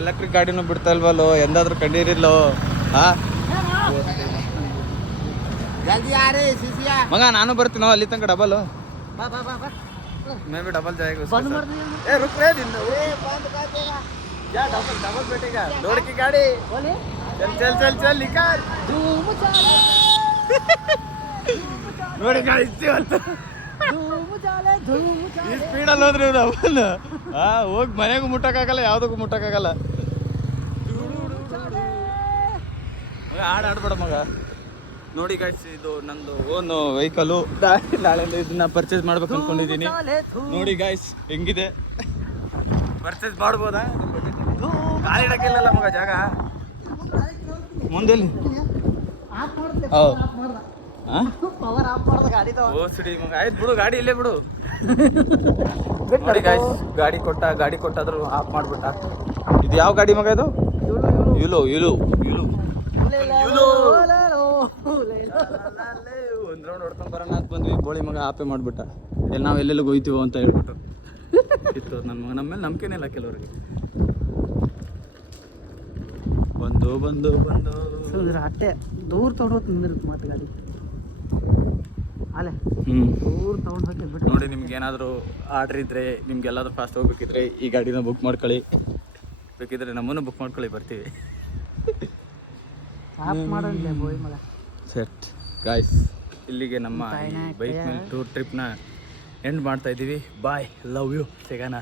Electric ಗಾಡಿನೂ ಬಿಡ್ತಾ ಇಲ್ವಲ್ಲೋ, ಎಂದಾದ್ರೂ ಕಂಡಿರಿಲ್ಲೋ ಮಗ? ನಾನು ಬರ್ತೀನೋ ಅಲ್ಲಿ ತನಕ ಡಬಲ್ मैं भी डबल जाएगा उसके साथ। ए रुक रे दिन क्या डबल बैठेगा लोड की गाड़ी? चल चल चल चल निकाल ನೋಡಿ ಗಾಡಿ ಈ ಸ್ಪೀಡಲ್ಲಿ ಹೋದ್ರೆ ಡಬಲ್ ಹೋಗಿ ಮನೆಗೂ ಮುಟ್ಟಕ್ಕಾಗಲ್ಲ, ಯಾವುದಕ್ಕೂ ಮುಟ್ಟಕ್ಕಾಗಲ್ಲ. ಹಾಡು ಆಡ್ಬೇಡ ಮಗ. ನೋಡಿ ಗಾಯ್ಸ್, ಇದು ನಂದು ಓನ್ ವೆಹಿಕಲು. ನಾಳೆಯಿಂದ ಇದನ್ನ ಪರ್ಚೇಸ್ ಮಾಡ್ಬೇಕು ಅನ್ಕೊಂಡಿದ್ದೀನಿ. ನೋಡಿ ಗಾಯ್ಸ್ ಹೆಂಗಿದೆ, ಪರ್ಚೇಸ್ ಮಾಡ್ಬೋದಾ? ಗಾಳಿ ಇಡಕ್ಕಿಲ್ಲಲ್ಲ ಮಗ ಜಾಗ ಮುಂದೆ. ಓ ಸಿಡಿ ಮಗ, ಆಯ್ತು ಬಿಡು, ಗಾಡಿ ಇಲ್ಲೇ ಬಿಡು. ನೋಡಿ ಗಾಯ್ಸ್, ಗಾಡಿ ಕೊಟ್ಟಾದ್ರು ಆಫ್ ಮಾಡ್ಬಿಟ್ಟ. ಇದು ಯಾವ ಗಾಡಿ ಮಗ? ಇದು ಯುಲು ಯುಲು ಯುಲು ಯುಲು. ಒಂದ್ ರೌಂಡ್ ಹೊಡ್ಕೊಂಡ್ ಬರೋಣ ಅಂತ ಬಂದ್ವಿ, ಬೋಳಿ ಮಗ ಆಪೆ ಮಾಡ್ಬಿಟ್ಟ. ನಾವು ಎಲ್ಲೆಲ್ಲಿಗೆ ಹೋಯ್ತೀವೋ ಅಂತ ಹೇಳ್ಬಿಟ್ಟು ಇತ್ತು. ನನ್ನ ಮಗ ನಮ್ಮ ಮೇಲೆ ನಂಬಿಕೆನೇ ಇಲ್ಲ ಕೆಲವ್ರಿಗೆ. ಬಂದು ಬಂದು ಬಂದು ಅಟ್ಟೆ ದೂರ ತಗೊಂಡು ನಿಂದಿರುತ್ತೆ ಮತ್ತೆ ಗಾಡಿ ಅಲ್ಲೇ ದೂರ ತಗೊಂಡು ಹೋಗಿ ಬಿಟ್ಟು. ನೋಡಿ, ನಿಮ್ಗೆ ಏನಾದರೂ ಆರ್ಡ್ರ್ ಇದ್ರೆ, ನಿಮ್ಗೆ ಎಲ್ಲಾದ್ರೂ ಫಾಸ್ಟ್ ಹೋಗ್ಬೇಕಿದ್ರೆ ಈ ಗಾಡಿನ ಬುಕ್ ಮಾಡ್ಕೊಳ್ಳಿ. ಬೇಕಿದ್ರೆ ನಮ್ಮನ್ನು ಬುಕ್ ಮಾಡ್ಕೊಳ್ಳಿ, ಬರ್ತೀವಿ. ಸೆಟ್ ಗಾಯ್ಸ್, ಇಲ್ಲಿಗೆ ನಮ್ಮ ಬೈಕ್ ಮೇಲೆ ಟೂರ್ ಟ್ರಿಪ್ನ ಎಂಡ್ ಮಾಡ್ತಾ ಇದ್ದೀವಿ. ಬಾಯ್, ಲವ್ ಯು, ಸಿಗೋಣ.